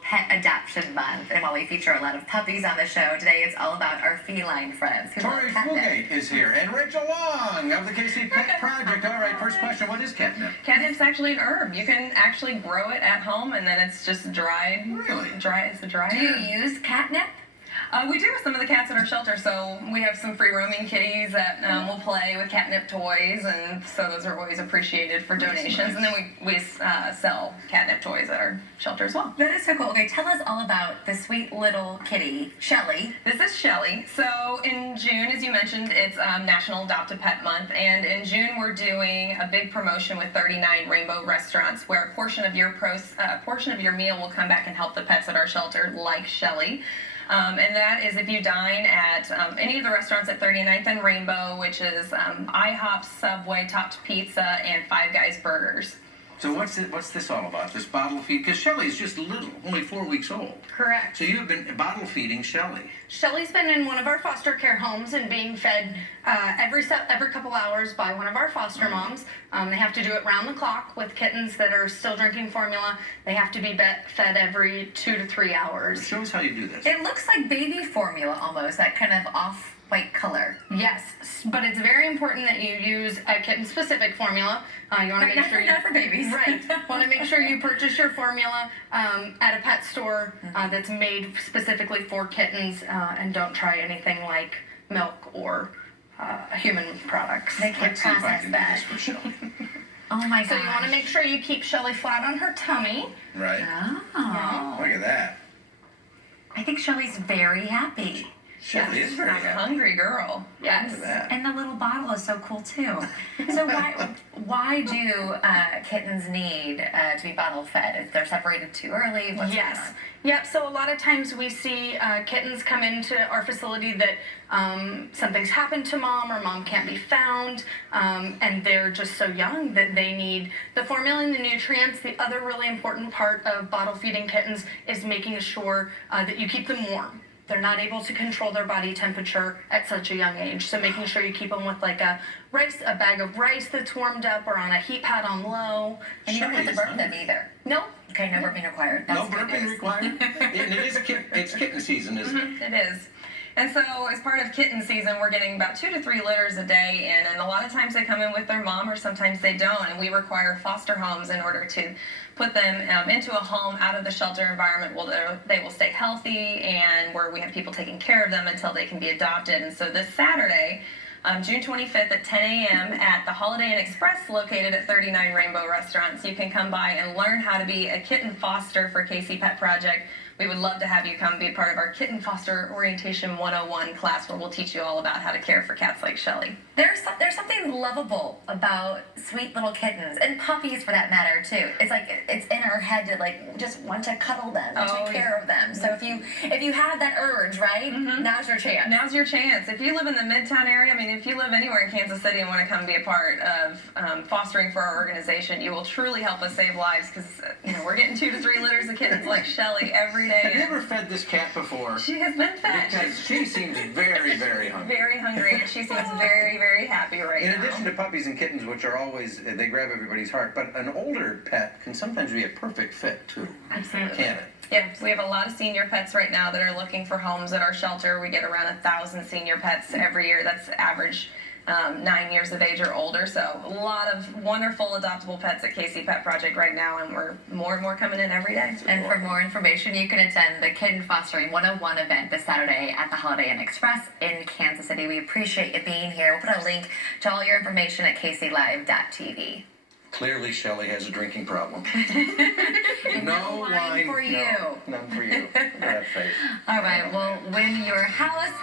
Pet Adoption Month, and while we feature a lot of puppies on the show, today it's all about our feline friends. Tori Fulgate is here, and Rachel Long of the KC Pet Project. All right, first question, what is catnip? Catnip's actually an herb. You can actually grow it at home, and then it's just dried. Really? It's a dry Do you herb. use catnip? We do with some of the cats at our shelter, so we have some free roaming kitties that will play with catnip toys, and so those are always appreciated for donations. Nice. And then we sell catnip toys at our shelter as well. That is so cool. Okay, tell us all about the sweet little kitty, Shelly. This is Shelly. So in June, as you mentioned, it's National Adopt a Pet Month, and in June we're doing a big promotion with 39 Rainbow restaurants, where a portion of your meal will come back and help the pets at our shelter, like Shelly. And that is if you dine at any of the restaurants at 39th and Rainbow, which is IHOP, Subway, Topped Pizza, and Five Guys Burgers. So what's this all about, this bottle feed? Because Shelly's just little, only 4 weeks old. Correct. So you've been bottle feeding Shelly. Shelly's been in one of our foster care homes and being fed every couple hours by one of our foster moms. They have to do it round the clock with kittens that are still drinking formula. They have to be fed every 2 to 3 hours. Show us how you do this. It looks like baby formula almost, that kind of off-white color. Yes, but it's very important that you use a kitten-specific formula. You want to make sure not for babies. Right. Want to make sure you purchase your formula at a pet store that's made specifically for kittens, and don't try anything like milk or human products. They can't Let's see if I process can do that. this for Shelly. Oh my So gosh. you want to make sure you keep Shelly flat on her tummy. Right? Oh. Look at that. I think Shelly's very happy. Shelly is very A happy. hungry girl. Yes. Look at that. And the little bottle is so cool too. So why do kittens need to be bottle fed? If they're separated too early? What's Yes. going on? Yep. So a lot of times we see kittens come into our facility that something's happened to mom or mom can't be found, and they're just so young that they need the formula and the nutrients. The other really important part of bottle feeding kittens is making sure that you keep them warm. They're not able to control their body temperature at such a young age. So making sure you keep them with like a bag of rice that's warmed up, or on a heat pad on low. And you don't have to Shelly burp is them either. No. Okay, no burping required. No That's good burping news. required? And it is it's kitten season, isn't it? It is. And so, as part of kitten season, we're getting about 2 to 3 litters a day in, and a lot of times they come in with their mom, or sometimes they don't, and we require foster homes in order to put them into a home out of the shelter environment where they will stay healthy, and where we have people taking care of them until they can be adopted. And so this Saturday, June 25th at 10 a.m. at the Holiday Inn Express, located at 39 Rainbow Restaurants, you can come by and learn how to be a kitten foster for KC Pet Project. We would love to have you come be a part of our Kitten Foster Orientation 101 class, where we'll teach you all about how to care for cats like Shelly. There's something lovable about sweet little kittens, and puppies for that matter too. It's like it's in our head to like just want to cuddle them and Oh, take care of them. So if you have that urge, right, now's your chance. Now's your chance. If you live in the Midtown area, I mean, if you live anywhere in Kansas City and want to come be a part of fostering for our organization, you will truly help us save lives, because we're getting 2 to 3 litters of kittens like Shelly every day. Have you ever fed this cat before? She has been fed. Because she seems very, very hungry. Very hungry, and she seems very, very happy right In now. addition to puppies and kittens, which are always, they grab everybody's heart, but an older pet can sometimes be a perfect fit too. Absolutely. Can it? Yeah, we have a lot of senior pets right now that are looking for homes at our shelter. We get around 1,000 senior pets every year. That's average 9 years of age or older. So a lot of wonderful adoptable pets at KC Pet Project right now, and we're more and more coming in every day. And for more information, you can attend the Kitten Fostering 101 event this Saturday at the Holiday Inn Express in Kansas City. We appreciate you being here. We'll put a link to all your information at kclive.tv. Clearly, Shelly has a drinking problem. No wine for you. No, none for you. Look at that face. All right, well, win your house.